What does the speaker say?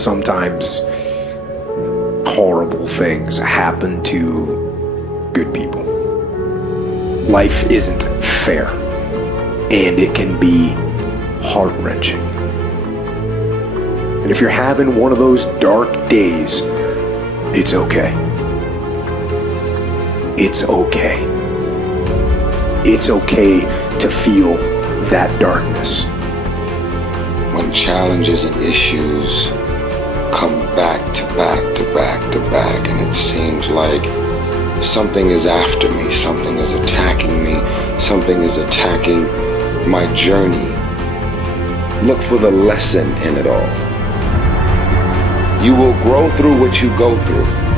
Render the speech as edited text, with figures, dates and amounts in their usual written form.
sometimes horrible things happen to good people. Life isn't fair, and it can be heart-wrenching. And if you're having one of those dark days, it's okay. It's okay. It's okay to feel that darkness. When challenges and issues come back to back to back to back, and it seems like something is after me, something is attacking me, something is attacking my journey, look for the lesson in it all. You will grow through what you go through.